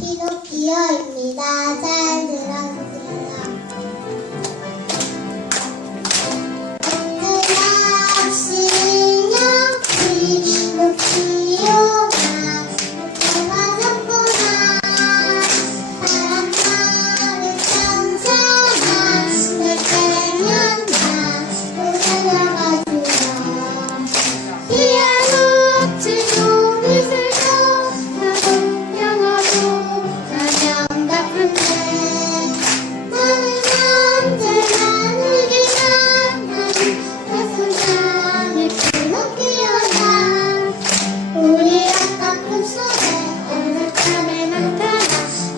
이노피오입니다. 잘 들어주세요.